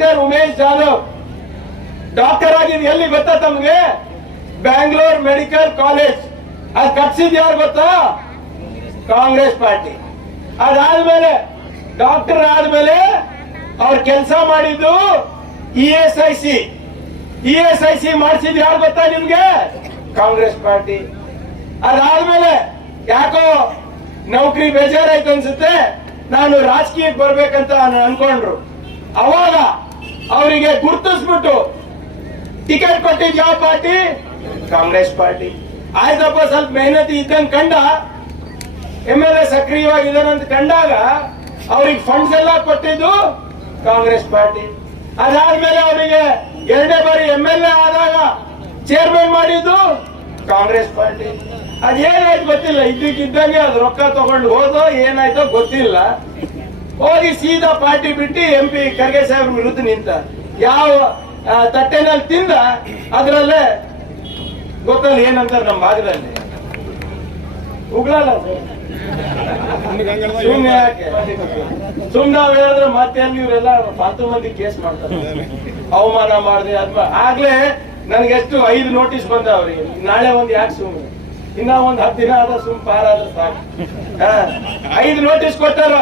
Doctor Umesh Jadhav. Doctor ಆಗಿದ್ ಎಲ್ಲಿ ಗೊತ್ತಾ ತಮ್ಗೆ? ಬ್ಯಾಂಗ್ಳೂರ್ ಮೆಡಿಕಲ್ ಕಾಲೇಜ್ ಅದು ಕಟ್ಸಿದ್ ಯಾರು ಗೊತ್ತಾ? ಕಾಂಗ್ರೆಸ್ ಪಾರ್ಟಿ. ಅದಾದ್ಮೇಲೆ ಡಾಕ್ಟರ್ ಆದ್ಮೇಲೆ ಅವ್ರ ಕೆಲಸ ಮಾಡಿದ್ದು E S I C E S I C ಮಾಡಿಸಿದ್ ಯಾರು ಗೊತ್ತಾ ನಿಮ್ಗೆ? ಕಾಂಗ್ರೆಸ್ ಪಾರ್ಟಿ. ಅದಾದ್ಮೇಲೆ ಯಾಕೋ ನೌಕರಿ ಬೇಜಾರಾಯ್ತು ಅನ್ಸುತ್ತೆ. ನಾನು ರಾಜಕೀಯಕ್ಕೆ ಬರ್ಬೇಕಂತ ಅನ್- ಅನ್ಕೊಂಡ್ರು. ಅವಾಗ ಅವರಿಗೆ ಗುರ್ತಿಸ್ಬಿಟ್ಟು ಟಿಕೆಟ್ ಕೊಟ್ಟಿದ್ ಯಾವ ಪಾರ್ಟಿ? ಕಾಂಗ್ರೆಸ್ ಪಾರ್ಟಿ. ಆಯ್ತಪ್ಪ, ಸ್ವಲ್ಪ ಮೆಹನತಿ ಇದ್ದಂಗ್ ಕಂಡ ಎಂ ಎಲ್ ಎ ಸಕ್ರಿಯವಾಗಿದ್ದಾನಂತ ಕಂಡಾಗ ಅವ್ರಿಗೆ ಫಂಡ್ಸ್ ಎಲ್ಲ ಕೊಟ್ಟಿದ್ದು ಕಾಂಗ್ರೆಸ್ ಪಾರ್ಟಿ. ಅದಾದ್ಮೇಲೆ ಅವರಿಗೆ ಎರಡನೇ ಬಾರಿ ಎಂ ಎಲ್ ಎ ಆದಾಗ ಚೇರ್ಮನ್ ಮಾಡಿದ್ದು ಕಾಂಗ್ರೆಸ್ ಪಾರ್ಟಿ. ಅದೇನಾಯ್ತು ಗೊತ್ತಿಲ್ಲ ಇದ್ದಕ್ಕಿದ್ದಂಗೆ ಅದು ರೊಕ್ಕ ತಗೊಂಡು ಹೋದೋ, ಏನಾಯ್ತೋ ಗೊತ್ತಿಲ್ಲ. ಹೋಗಿ ಸೀದಾ ಪಾರ್ಟಿ ಬಿಟ್ಟು ಎಂ ಪಿ ಖರ್ಗೆ ಸಾಹೇಬ್ರ ವಿರುದ್ಧ ನಿಂತ. ಯಾವ ತಟ್ಟೆನಲ್ಲಿ ತಿಂದ, ಅದರಲ್ಲೇ ಗೊತ್ತಲ್ಲ ಏನಂತಾರೆ ನಮ್ಮ ಭಾಗದಲ್ಲಿ ಉಗ್ಳಲ್ಲ ಸುಮ್ನೆ ಯಾಕೆ? ಸುಮ್ನೆ ನಾವ್ ಹೇಳಿದ್ರೆ ಮತ್ತೆ ಇವರೆಲ್ಲ ಫಾಲ್ತು ಮಂದಿ ಕೇಸ್ ಮಾಡ್ತಾರೆ. ಅವಮಾನ ಮಾಡಿದೆ ಅಥವಾ ಆಗ್ಲೇ ನನಗೆ ಎಷ್ಟು ಐದು ನೋಟಿಸ್ ಬಂದವ್ರಿ. ನಾಳೆ ಒಂದ್ ಯಾಕೆ ಸುಮ್ಮನೆ ಇನ್ನ ಒಂದ್ ಹತ್ತು ದಿನ ಆದ ಸುಮ್ ಪಾರಾದ್ರೆ ಸಾಕು. ಐದು ನೋಟಿಸ್ ಕೊಟ್ಟಾರ?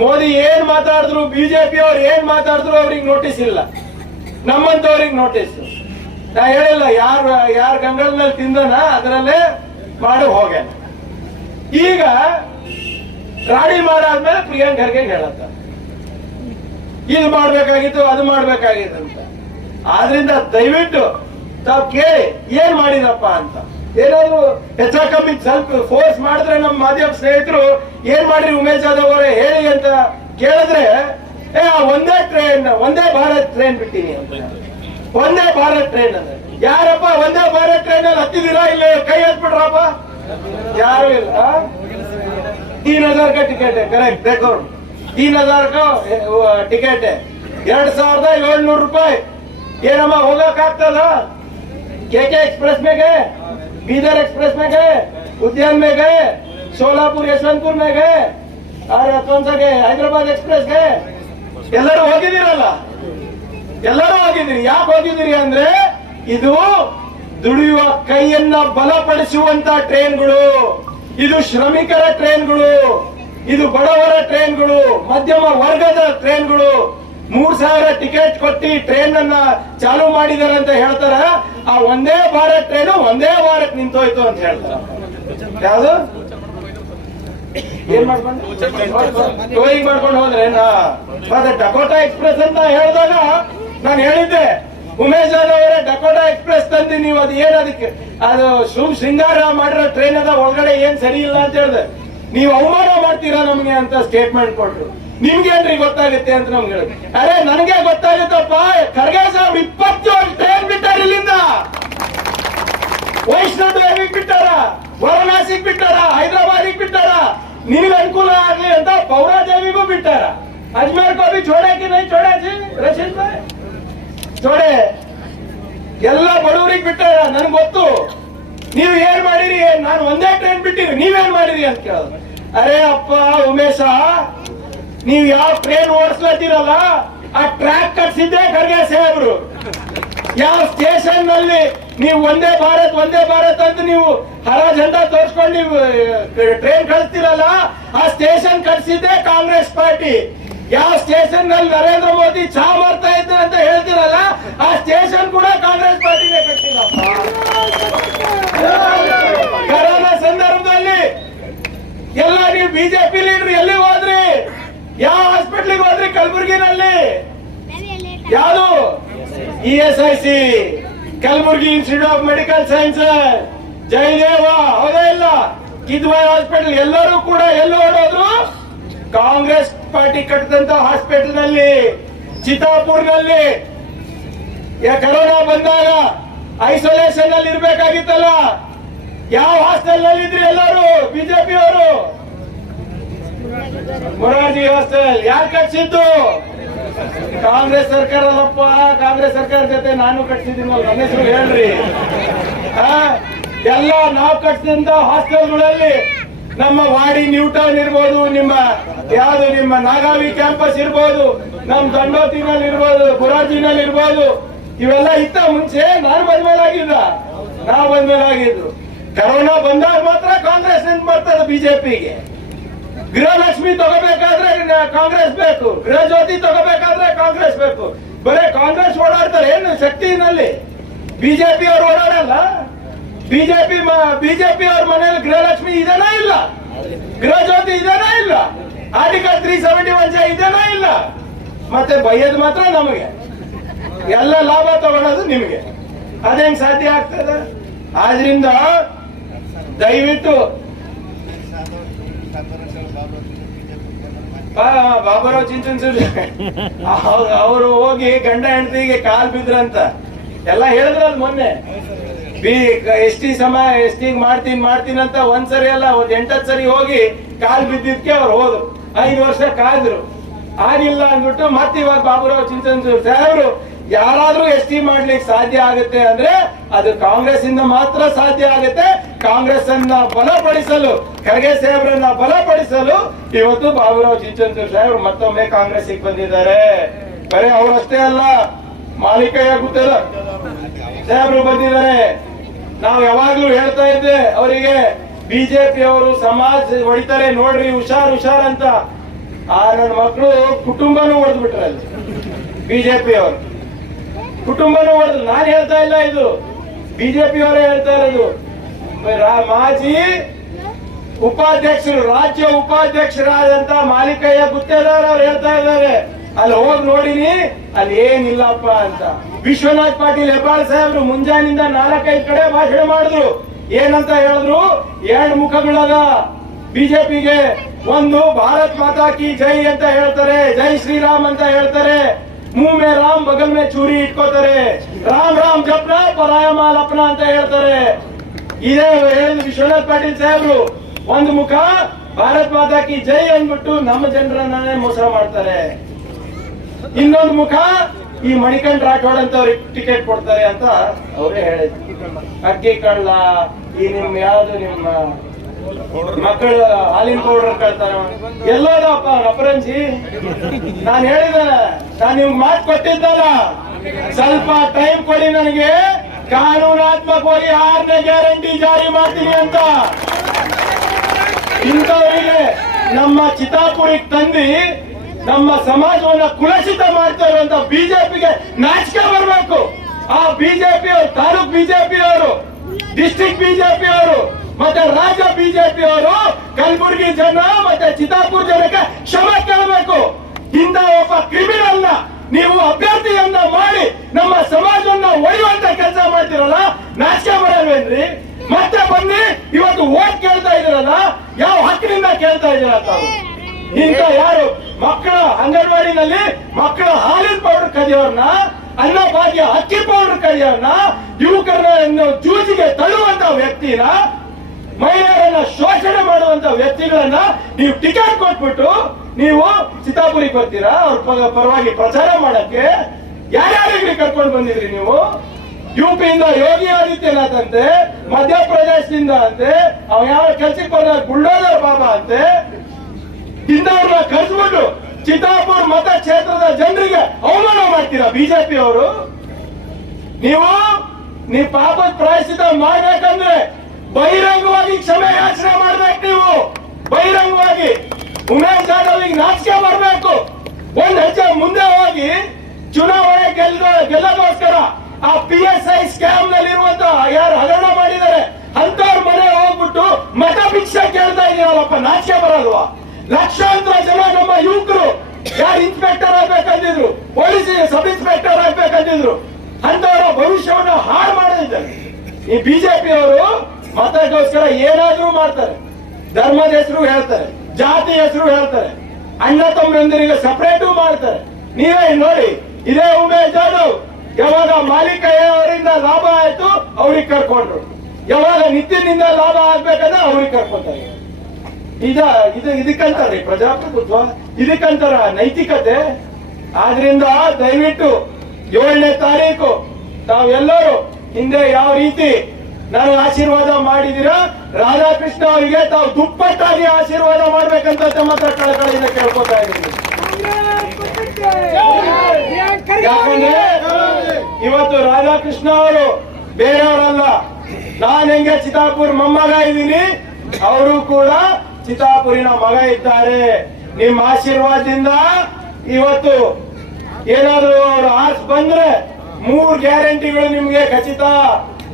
ಮೋದಿ ಏನ್ ಮಾತಾಡಿದ್ರು, ಬಿಜೆಪಿ ಅವ್ರು ಏನ್ ಮಾತಾಡಿದ್ರು ಅವ್ರಿಗೆ ನೋಟಿಸ್ ಇಲ್ಲ. ನಮ್ಮಂತವ್ರಿಗೆ ನೋಟಿಸ್ ನಾ ಹೇಳಿಲ್ಲ, ಯಾರು, ಯಾರ ಗಂಗಳನಲ್ಲಿ ತಿಂದನ, ಅದರಲ್ಲೇ ಮಾಡಿ ಹೋಗ್ಯಾನ. ಈಗ ರಾಡಿ ಮಾಡಾದ್ಮೇಲೆ ಪ್ರಿಯಾಂಕ್ ಖರ್ಗೆ ಹೇಳತ್ತ? ಇದು ಮಾಡ್ಬೇಕಾಗಿತ್ತು, ಅದು ಮಾಡ್ಬೇಕಾಗಿತ್ತು ಅಂತ. ಆದ್ರಿಂದ ದಯವಿಟ್ಟು ತಾವು ಕೇಳಿ, ಏನ್ ಮಾಡಿದಪ್ಪ ಅಂತ. ಏನಾದ್ರು ಹೆಚ್ಚ ಕಮ್ಮಿ ಸ್ವಲ್ಪ ಫೋರ್ಸ್ ಮಾಡಿದ್ರೆ ನಮ್ಮ ಮಾಧ್ಯಮ ಸ್ನೇಹಿತರು ಏನ್ ಮಾಡ್ರಿ ಉಮೇಶ್ ಯಾದವ್ ಅವರೇ, ಹೇಳಿ ಅಂತ ಕೇಳಿದ್ರೆ, ಏ ಒಂದೇ ಟ್ರೈನ್ ಒಂದೇ ಭಾರತ್ ಟ್ರೈನ್ ಬಿಟ್ಟಿನಿ ಅಂತ. ಒಂದೇ ಭಾರತ್ ಟ್ರೈನ್ ಅಂದ್ರೆ. ಯಾರಪ್ಪ, ಒಂದೇ ಭಾರತ್ ಟ್ರೈನ್ ಅಲ್ಲಿ ಹತ್ತಿದಿರ ಇಲ್ಲ, ಕೈ ಹತ್ಬಿಡ್ರಪ್ಪ ಯಾರು ಇಲ್ಲ ತೀನ್ ಹಜಾರ್ ಕ ಟಿಕೆಟ್ ಕರೆಕ್ಟ್ ಬ್ರೇಕ್ಔಟ್ ತೀನ್ ಹಜಾರ್ ಕ ಟಿಕೆಟ್. ಎರಡ್ ಸಾವಿರದ ಏಳ್ನೂರು ರೂಪಾಯಿ. ಏನಮ್ಮ ಹೋಗಕ್ ಆಗ್ತದ ಕೆ ಕೆ ಎಕ್ಸ್ಪ್ರೆಸ್ ಮೇಲೆ बीदर एक्सप्रेस में गए उद्यान में गए सोलापुर यशवंतपुर में गए और कौन सा गए हैदराबाद एक्सप्रेस गए ಎಲ್ಲರೂ ಹೋಗಿದ್ದೀರಲ್ಲ ಎಲ್ಲರೂ ಹೋಗಿದ್ದೀರಿ ಯಾಕೆ ಹೋಗಿದ್ದೀರಿ ಅಂದ್ರೆ ಇದು ದುಡಿಯುವ ಕೈಯನ್ನ ಬಲಪಡಿಸುವಂತ ಟ್ರೈನ್ಗಳು ಇದು ಶ್ರಮಿಕರ ಟ್ರೈನ್ಗಳು ಇದು ಬಡವರ ಟ್ರೈನ್ಗಳು ಮಧ್ಯಮ ವರ್ಗದ ಟ್ರೈನ್ಗಳು ಮೂರ್ ಸಾವಿರ ಟಿಕೆಟ್ ಕೊಟ್ಟಿ ಟ್ರೈನ್ ಅನ್ನ ಚಾಲು ಮಾಡಿದಾರೆ ಅಂತ ಹೇಳ್ತಾರ. ಆ ಒಂದೇ ಭಾರತ್ ಟ್ರೈನ್ ಒಂದೇ ವಾರಕ್ಕೆ ನಿಂತೋಯ್ತು ಅಂತ ಹೇಳ್ತಾರ. ಯಾವುದು? ಏನ್ ಮಾಡ್ಕೊಂಡು ಟೋಯಿಂಗ್ ಮಾಡ್ಕೊಂಡು ಹೋದ್ರೆ ಮತ್ತೆ ಡಕೋಟಾ ಎಕ್ಸ್ಪ್ರೆಸ್ ಅಂತ ಹೇಳಿದಾಗ ನಾನು ಹೇಳಿದ್ದೆ. ಉಮೇಶ್ ಜಾಧವ್ ಅವರೇ ಡಕೋಟಾ ಎಕ್ಸ್ಪ್ರೆಸ್ ತಂದಿ ನೀವು ಅದು ಏನ್ ಅದಕ್ಕೆ ಅದು ಶುಭ ಶೃಂಗಾರ ಮಾಡಿರೋ ಟ್ರೈನ್ ಅದ, ಒಳಗಡೆ ಏನ್ ಸರಿ ಇಲ್ಲ ಅಂತ ಹೇಳಿದೆ. ನೀವು ಅವಮಾನ ಮಾಡ್ತೀರಾ ನಮ್ಗೆ ಅಂತ ಸ್ಟೇಟ್ಮೆಂಟ್ ಕೊಟ್ರು. ನಿಮ್ಗೇನ್ರಿ ಗೊತ್ತಾಗುತ್ತೆ ಅಂತ ನಮ್ಗೆ ಅರೆ, ನನಗೆ ಗೊತ್ತಾಗುತ್ತಪ್ಪ ಖರ್ಗೆ ಸಾಹೇಬ್ ಇಪ್ಪತ್ತೇಳು ಟ್ರೈನ್ ಬಿಟ್ಟಾರ ಇಲ್ಲಿಂದ. ವೈಷ್ಣವ್ ದೇವಿಗೆ ಬಿಟ್ಟಾರ, ವಾರಣಾಸಿಗ್ ಬಿಟ್ಟಾರ, ಹೈದರಾಬಾದಿಗೆ ಬಿಟ್ಟಾರ. ನಿಮಗೆ ಅನುಕೂಲ ಆಗ್ಲಿ ಅಂತ ಪೌರಾದೇವಿಗೂ ಬಿಟ್ಟಾರ. ಅಜ್ಮೇರ್ ಕೋಬಿ ಚೋಡಾಕಿ ನೈ ಚೋಡಾಜಿ, ರಶೀದ್ ಭಾಯ್. ಚೋಡೆ, ಎಲ್ಲ ಬಡವರಿಗೆ ಬಿಟ್ಟಾರ, ನನ್ಗೆ ಗೊತ್ತು. ನೀವು ಏನ್ ಮಾಡಿರಿ, ನಾನು ಒಂದೇ ಟ್ರೈನ್ ಬಿಟ್ಟಿರಿ ನೀವೇನ್ ಮಾಡಿರಿ ಅಂತ ಕೇಳೋದು. ಅರೆ ಅಪ್ಪ ಉಮೇಶ ನೀವು ಯಾವ ಟ್ರೈನ್ ಓಡಿಸ್ಲತ್ತಿರಲ್ಲ, ಆ ಟ್ರ್ಯಾಕ್ ಕಟ್ಸಿದ್ದೆ ಖರ್ಗೆ ಸಾಹೇಬ್ರು ಯಾವ ಸ್ಟೇಷನ್ನಲ್ಲಿ ನೀವು ಒಂದೇ ಭಾರತ್ ಒಂದೇ ಭಾರತ್ ಅಂತ ನೀವು ಹರ ಅಂತ ತೋರಿಸ್ಕೊಂಡು ನೀವು ಟ್ರೈನ್ ಕಳಿಸ್ತಿರಲ್ಲ, ಆ ಸ್ಟೇಷನ್ ಕಟ್ಸಿದ್ದೆ ಕಾಂಗ್ರೆಸ್ ಪಾರ್ಟಿ. ಯಾವ ಸ್ಟೇಷನ್ನಲ್ಲಿ ನರೇಂದ್ರ ಮೋದಿ ಚಾ ಮಾಡ್ತಾ ಇದ್ರು ಅಂತ ಹೇಳ್ತಿರಲ್ಲ, ಆ ಸ್ಟೇಷನ್ ಕೂಡ ಕಾಂಗ್ರೆಸ್ ಪಾರ್ಟಿನೇ ಕಟ್ಟಿಲ್ಲಪ್ಪ ಕರೋನಾ ಸಂದರ್ಭದಲ್ಲಿ ಎಲ್ಲ ನೀವು ಬಿಜೆಪಿ ಲೀಡರ್ ಎಲ್ಲಿ ಹೋದ್ರಿ? ಯಾವ ಹಾಸ್ಪಿಟ್ಲಿಗೆ ಹೋದ್ರಿ ಕಲಬುರಗಿನಲ್ಲಿ? ಯಾವುದು? E S I C Kalaburagi institute of medical science Jayadeva, ಹೌದೇ ಇಲ್ಲ? ಕಿದ್ವಾಯ್ ಹಾಸ್ಪಿಟಲ್ ಎಲ್ಲರೂ ಕೂಡ ಎಲ್ಲಿ ಓಡೋದ್ರು? ಕಾಂಗ್ರೆಸ್ ಪಾರ್ಟಿ ಕಟ್ಟಿದಂತ ಹಾಸ್ಪಿಟಲ್ನಲ್ಲಿ ಚಿತ್ತಾಪುರ್ನಲ್ಲಿ. ಯಾ- ಕರೋನಾ ಬಂದಾಗ ಐಸೋಲೇಷನ್ ಅಲ್ಲಿ ಇರ್ಬೇಕಾಗಿತ್ತಲ್ಲ? ಯಾವ ಹಾಸ್ಟೆಲ್ನಲ್ಲಿ ಇದ್ರಿ ಎಲ್ಲರೂ? ಬಿಜೆಪಿ ಅವರು? ಮೊರಾರ್ಜಿ ಹಾಸ್ಟೆಲ್, ಯಾರು ಕಟ್ಸಿದ್ದು? ಕಾಂಗ್ರೆಸ್ ಸರ್ಕಾರ ಅಲ್ಲಪ್ಪ ಕಾಂಗ್ರೆಸ್ ಸರ್ಕಾರ ಜೊತೆ ನಾನು ಕಟ್ಸಿದ್ದೀನಲ್ಲ ನನ್ನ ಹೆಸರು ಹೇಳ್ರಿ? ಎಲ್ಲ ನಾವು ಕಟ್ಸಿದಂತ ಹಾಸ್ಟೆಲ್ಗಳಲ್ಲಿ ನಮ್ಮ ವಾಡಿ ನ್ಯೂಟನ್ ಇರ್ಬೋದು, ನಿಮ್ಮ ಯಾವುದು ನಿಮ್ಮ ನಾಗಾವಿ ಕ್ಯಾಂಪಸ್ ಇರ್ಬೋದು, ನಮ್ ದಂಡೋತಿನಲ್ಲಿ ಇರ್ಬೋದು ಗುರಾಜಿನಲ್ಲಿ ಇರ್ಬೋದು, ಇವೆಲ್ಲ ಇತ್ತ ಮುಂಚೆ ನಾನು ಬಂದ್ಮೇಲಾಗಿದ್ದ. ನಾವು ಬಂದ್ಮೇಲಾಗಿದ್ದು. ಕರೋನಾ ಬಂದಾಗ ಮಾತ್ರ ಕಾಂಗ್ರೆಸ್ ನಿಂತ ಬರ್ತದೆ ಬಿಜೆಪಿಗೆ. ಗೃಹಲಕ್ಷ್ಮಿ ತಗೋಬೇಕಾದ್ರೆ ಕಾಂಗ್ರೆಸ್ ಬೇಕು. ಗೃಹ ಜ್ಯೋತಿ ತಗೋಬೇಕಾದ್ರೆ ಕಾಂಗ್ರೆಸ್ ಬೇಕು. ಬರೇ ಕಾಂಗ್ರೆಸ್ ಓಡಾಡ್ತಾರೆ. ಏನು ಶಕ್ತಿನಲ್ಲಿ ಬಿಜೆಪಿ ಅವ್ರು ಓಡಾಡಲ್ಲ? ಬಿಜೆಪಿ ಬಿಜೆಪಿ ಅವ್ರ ಮನೇಲಿ ಗೃಹಲಕ್ಷ್ಮಿ ಇದೇನಾ ಇಲ್ಲ. ಗೃಹ ಜ್ಯೋತಿ ಇದೇನಾ ಇಲ್ಲ. Article three seventy one J ಇದೇನಾ ಇಲ್ಲ. ಮತ್ತೆ ಬೈಯೋದು ಮಾತ್ರ ನಮಗೆ. ಎಲ್ಲ ಲಾಭ ತಗೊಳ್ಳೋದು ನಿಮಗೆ. ಅದೇನ್ ಸಾಧ್ಯ ಆಗ್ತದೆ? ಆದ್ರಿಂದ ದಯವಿಟ್ಟು ಬಾಬುರಾವ್ ಚಿಂಚನ್ ಅವರು ಹೋಗಿ ಗಂಡ ಹೆಂಡತಿಗೆ ಕಾಲ್ ಬಿದ್ರಂತ. ಎಲ್ಲ ಅಲ್ಲಿ ಮೊನ್ನೆ. ಬಿ, ಎಸ್ ಟಿ ಸಮ, ಎಸ್ ಟಿ ಮಾಡ್ತೀನಿ ಮಾಡ್ತೀನಿ ಅಂತ ಒಂದ್ಸರಿ ಅಲ್ಲ, ಒಂದ್ ಎಂಟತ್ ಸರಿ ಹೋಗಿ ಕಾಲ್ ಬಿದ್ದಿದ್ಕೆ ಅವ್ರು ಹೋದ್ರು. ಐದು ವರ್ಷ ಕಾದ್ರು ಆಗಿಲ್ಲ ಅಂದ್ಬಿಟ್ಟು ಮತ್ತೆ ಇವಾಗ ಬಾಬುರಾವ್ ಚಿಂಚನ್ ಸಾಹೇಬ್ರು ಯಾರಾದ್ರೂ ಎಸ್ ಟಿ ಮಾಡ್ಲಿಕ್ಕೆ ಸಾಧ್ಯ ಆಗುತ್ತೆ ಅಂದ್ರೆ ಅದು ಕಾಂಗ್ರೆಸ್ ಇಂದ ಮಾತ್ರ ಸಾಧ್ಯ ಆಗುತ್ತೆ. ಕಾಂಗ್ರೆಸ್ ಅನ್ನ ಬಲಪಡಿಸಲು, ಖರ್ಗೆ ಸಾಹೇಬ್ರನ್ನ ಬಲಪಡಿಸಲು ಇವತ್ತು ಬಾಬುರಾವ್ ಚಿಂಚನ್ಸೂರ್ ಸಾಹೇಬ್ರು ಮತ್ತೊಮ್ಮೆ ಕಾಂಗ್ರೆಸ್ ಬಂದಿದ್ದಾರೆ. ಬರೀ ಅವರಷ್ಟೇ ಅಲ್ಲ ಮಾಲಿಕಯ್ಯ ಗೊತ್ತಿಲ್ಲ ಸಾಹೇಬ್ರು ಬಂದಿದ್ದಾರೆ. ನಾವು ಯಾವಾಗ್ಲೂ ಹೇಳ್ತಾ ಇದ್ದೆ, ಅವರಿಗೆ ಬಿಜೆಪಿ ಅವರು ಸಮಾಜ ಹೊಡಿತಾರೆ ನೋಡ್ರಿ, ಹುಷಾರ್ ಹುಷಾರ್ ಅಂತ. ಆ ನನ್ನ ಮಕ್ಕಳು ಕುಟುಂಬನೂ ಹೊಡೆದ್ಬಿಟ್ರಲ್ಲಿ ಬಿಜೆಪಿ ಅವರು. ಕುಟುಂಬನೂ ಹೊಡೆದು ನಾನು ಹೇಳ್ತಾ ಇಲ್ಲ ಇದು. ಬಿಜೆಪಿ ಅವರೇ ಹೇಳ್ತಾ ಇರೋದು. ಮಾಜಿ ಉಪಾಧ್ಯಕ್ಷರು, ರಾಜ್ಯ ಉಪಾಧ್ಯಕ್ಷರಾದಂತ ಮಾಲಿಕಯ್ಯ ಗುತ್ತೇದಾರ್ ಅವ್ರು ಹೇಳ್ತಾ ಇದ್ದಾರೆ. ಅಲ್ಲಿ ಹೋಗಿ ನೋಡಿನಿ ಅಲ್ಲಿ ಏನಿಲ್ಲಪ್ಪ ಅಂತ. ವಿಶ್ವನಾಥ್ ಪಾಟೀಲ್, ಹೆಬ್ಬಾಳ್ ಸಾಹೇಬ್ರು ಮುಂಜಾನಿಂದ ನಾಲ್ಕೈದು ಕಡೆ ಭಾಷಣ ಮಾಡಿದ್ರು. ಏನಂತ ಹೇಳಿದ್ರು? ಎರಡು ಮುಖಗಳದ ಬಿಜೆಪಿಗೆ ಒಂದು ಭಾರತ್ ಮಾತಾ ಕಿ ಜೈ ಅಂತ ಹೇಳ್ತಾರೆ, ಜೈ ಶ್ರೀರಾಮ್ ಅಂತ ಹೇಳ್ತಾರೆ. ಮುಹ್ ಮೇ ರಾಮ್ ಬಗಲ್ ಮೇ ಚೂರಿ ಇಟ್ಕೋತಾರೆ. ರಾಮ್ ರಾಮ್ ಜಪ್ನ ಪರಾಯ ಮಾಲ್ ಅಂತ ಹೇಳ್ತಾರೆ. ಇದೇ ವಿಶ್ವನಾಥ್ ಪಾಟೀಲ್ ಸಾಹೇಬ್ರು. ಒಂದು ಮುಖ ಭಾರತ್ ಮಾತಾ ಕಿ ಜೈ ಅಂದ್ಬಿಟ್ಟು ನಮ್ಮ ಜನರನ್ನೇ ಮೋಸ ಮಾಡ್ತಾರೆ. ಇನ್ನೊಂದು ಮುಖ ಈ ಮಣಿಕಂಠ ರಾಠೋಡ್ ಅಂತ ಅವ್ರಿಗೆ ಟಿಕೆಟ್ ಕೊಡ್ತಾರೆ ಅಂತ ಅವರೇ ಹೇಳಿದ್ರು. ಅಕ್ಕಿ ಕಳ್ಳ, ಈ ನಿಮ್ ಯಾವ್ದು ನಿಮ್ಮ ಮಕ್ಕಳು ಹಾಲಿನ ಪೌಡರ್ ಕೇಳ್ತಾರ. ಎಲ್ಲದಪ್ಪ ಅಪರಂಜಿ ನಾನು ಹೇಳಿದೆ, ನಾನು ನಿಮ್ಗೆ ಮಾತು ಕೊಟ್ಟಿದ್ದಲ್ಲ. ಸ್ವಲ್ಪ ಟೈಮ್ ಕೊಡಿ ನನಗೆ. ಕಾನೂನಾತ್ಮಕವಾಗಿ ಆರನೇ ಗ್ಯಾರಂಟಿ ಜಾರಿ ಮಾಡ್ತೀನಿ ಅಂತ. ಇಂಥವರಿಗೆ ನಮ್ಮ ಚಿತಾಪುರಿಗೆ ತಂದು ನಮ್ಮ ಸಮಾಜವನ್ನ ಕುಲಸಿತ ಮಾಡ್ತಾ ಇರುವಂತ ಬಿಜೆಪಿಗೆ ನಾಚಿಕೆ ಬರಬೇಕು. ಆ ಬಿಜೆಪಿ ಅವರು ತಾಲೂಕ್ ಬಿಜೆಪಿ ಅವರು ಡಿಸ್ಟ್ರಿಕ್ಟ್ ಬಿಜೆಪಿ ಅವರು ಮತ್ತೆ ರಾಜ್ಯ ಬಿಜೆಪಿ ಅವರು ಕಲಬುರಗಿ ಜನ ಮತ್ತೆ ಚಿತಾಪುರ ಜನಕ್ಕೆ ಕ್ಷಮೆ ಕೇಳಬೇಕು. ಇಂತ ಒಬ್ಬ ಕ್ರಿಮಿನಲ್ ನೀವು ಅಭ್ಯರ್ಥಿಯನ್ನ ಮಾಡಿ ನಮ್ಮ ಸಮಾಜವನ್ನ ಒಯ್ಯುವಂತ ಕೆಲಸ ಮಾಡ್ತಿರಲ್ಲ, ನಾಚಿಕೆ ಬರಲ್ವೇನ್ರಿ ಮತ್ತೆ ಬನ್ನಿ, ಇವತ್ತು ಓಟ್ ಕೇಳ್ತಾ ಇದೀರಲ್ಲ ಯಾವ ಹಕ್ಕಿನಿಂದ ಕೇಳ್ತಾ ಇದ್ದೀರಾ ತಾವು ಇಂತ ಯಾರು? ಮಕ್ಕಳ ಅಂಗನವಾಡಿನಲ್ಲಿ ಮಕ್ಕಳ ಹಾಲಿನ ಪೌಡರ್ ಕದಿಯೋರ್ನ ಅನ್ನಭಾಗ್ಯ ಅಕ್ಕಿ ಪೌಡರ್ ಕದಿಯೋರ್ನ, ಯುವಕರನ್ನ ಜೂಜಿಗೆ ತಳ್ಳುವಂತ ವ್ಯಕ್ತಿನ ಮಹಿಳೆಯರನ್ನ ಶೋಷಣೆ ಮಾಡುವಂತ ವ್ಯಕ್ತಿಗಳನ್ನ ನೀವು ಟಿಕೆಟ್ ಕೊಟ್ಬಿಟ್ಟು ನೀವು ಸೀತಾಪುರಿಗೆ ಬರ್ತೀರಾ? ಅವ್ರ ಪರವಾಗಿ ಪ್ರಚಾರ ಮಾಡಕ್ಕೆ ಯಾರ್ಯಾರಿಗೆ ಕರ್ಕೊಂಡು ಬಂದಿದ್ರಿ ನೀವು? ಯುಪಿಯಿಂದ ಯೋಗಿ ಆದಿತ್ಯನಾಥ್ ಅಂತೆ ಮಧ್ಯಪ್ರದೇಶದಿಂದ ಅಂತೆ, ಅವ ಯಾವ ಕೆಲ್ಸಕ್ಕೆ ಬಂದ ಬುಲ್ಡೋದರ್ ಬಾಬಾ ಅಂತೆ ಇಂದವ್ರನ್ನ ಕರೆಸ್ಬಿಟ್ಟು ಮತ ಕ್ಷೇತ್ರದ ಜನರಿಗೆ ಅವಮಾನ ಮಾಡ್ತೀರಾ ಬಿಜೆಪಿ ಅವರು? ನೀವು ನೀವು ಪಾಪದ ಪ್ರಾಯಶ್ಚಿತ ಮಾಡ್ಬೇಕಂದ್ರೆ ಬಹಿರಂಗವಾಗಿ ಕ್ಷಮೆ ಯಾಚನೆ ಮಾಡ್ಬೇಕು ನೀವು. ಬಹಿರಂಗವಾಗಿ ಉಮೇಶ್ ಜಾಧವ್ಗೆ ನಾಚಿಕೆ ಮಾಡ್ಬೇಕು. ಒಂದ್ ಹೆಜ್ಜೆ ಮುಂದೆ ಹೋಗಿ ಚುನಾವಣೆ ಗೆಲ್ಲ ಆ ಪಿ ಎಸ್ ಐ ಸ್ಕ್ಯಾಮ್ನಲ್ಲಿ ಇರುವಂತ ಯಾರು ಹಗರಣ ಮಾಡಿದ್ದಾರೆ ಅಂತವ್ರ ಮನೆ ಹೋಗ್ಬಿಟ್ಟು ಮತ ಭಿಕ್ಷೆ ಕೇಳ್ತಾ ಇದೀರಲ್ಲಪ್ಪ ನಾಚಿಕೆ ಬರಲ್ವಾ? ಲಕ್ಷಾಂತರ ಜನ ನಮ್ಮ ಯುವಕರು ಯಾರು ಇನ್ಸ್ಪೆಕ್ಟರ್ ಆಗ್ಬೇಕಂದಿದ್ರು ಪೊಲೀಸ್ ಸಬ್ ಇನ್ಸ್ಪೆಕ್ಟರ್ ಆಗ್ಬೇಕಂದಿದ್ರು ಅಂತವರ ಭವಿಷ್ಯವನ್ನ ಹಾಳು ಮಾಡಿದ್ದಾರೆ ಈ ಬಿಜೆಪಿ ಅವರು ಮತಕ್ಕೋಸ್ಕರ ಏನಾದ್ರೂ ಮಾಡ್ತಾರೆ. ಧರ್ಮದ ಹೆಸರು ಹೇಳ್ತಾರೆ, ಜಾತಿ ಹೆಸರು ಹೇಳ್ತಾರೆ, ಅಣ್ಣ ತಮ್ಮಂದಿರಿಗೆ ಸಪರೇಟು ಮಾಡ್ತಾರೆ. ನೀವೇ ನೋಡಿ, ಇದೇ ಉಮೇಶ್ ಜಾಧವ್, ಯಾವಾಗ ಮಾಲೀಕಯ್ಯ ಅವರಿಂದ ಲಾಭ ಆಯ್ತು, ಅವ್ರಿಗೆ ಕರ್ಕೊಂಡ್ರು. ಯಾವಾಗ ನಿತಿನಿಂದ ಲಾಭ ಆಗ್ಬೇಕಂದ್ರೆ ಅವ್ರಿಗೆ ಕರ್ಕೊಂತಾರೆ. ಇದ, ಇದು ಇದಕ್ಕಂತಾರೆ ಪ್ರಜಾಪ್ರಭುತ್ವ ಇದಕ್ಕಂತಾರ ನೈತಿಕತೆ. ಆದ್ರಿಂದ ದಯವಿಟ್ಟು ಏಳನೇ ತಾರೀಕು ತಾವೆಲ್ಲರೂ ಹಿಂದೆ ಯಾವ ರೀತಿ ನನಗೆ ಆಶೀರ್ವಾದ ಮಾಡಿದಿರಾ. ರಾಧಾಕೃಷ್ಣ ಅವರಿಗೆ ತಾವು ದುಪ್ಪಟ್ಟಾಗಿ ಆಶೀರ್ವಾದ ಮಾಡ್ಬೇಕಂತ ತಮ್ಮ ಹತ್ರ ಕಳಕಳಿಯಿಂದ ಕೇಳ್ಕೊತಾ ಇದ್ದೀನಿ. ಇವತ್ತು ರಾಧಾಕೃಷ್ಣ ಅವರು ಬೇರೆಯವರಲ್ಲ. ನಾನ್ ಹೆಂಗೆ ಚಿತಾಪುರ್ ಮೊಮ್ಮಗ ಇದ್ದೀನಿ, ಅವರು ಕೂಡ ಚಿತಾಪುರಿನ ಮಗ ಇದ್ದಾರೆ. ನಿಮ್ಮ ಆಶೀರ್ವಾದದಿಂದ ಇವತ್ತು ಏನಾದ್ರು ಅವರು ಆರ್ಸ್ ಬಂದ್ರೆ ಮೂರ್ ಗ್ಯಾರಂಟಿಗಳು ನಿಮ್ಗೆ ಖಚಿತ.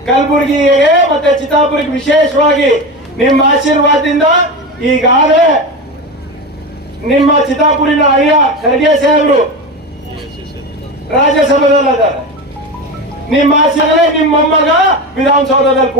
ಕಲಬುರಗಿಗೆ ಮತ್ತೆ ಚಿತಾಪುರಿಗೆ ವಿಶೇಷವಾಗಿ ನಿಮ್ಮ ಆಶೀರ್ವಾದದಿಂದ ಈಗಾಗಲೇ ನಿಮ್ಮ ಚಿತ್ತಾಪುರಿನ ಅಯ್ಯ ಖರ್ಗೆ ಸಾಹೇಬರು ರಾಜ್ಯಸಭೆದಲ್ಲಿದ್ದಾರೆ ನಿಮ್ಮ ಆಶೀರ್ವಾದ ನಿಮ್ಮ ಮೊಮ್ಮಗ ವಿಧಾನಸೌಧದಲ್ಲಿ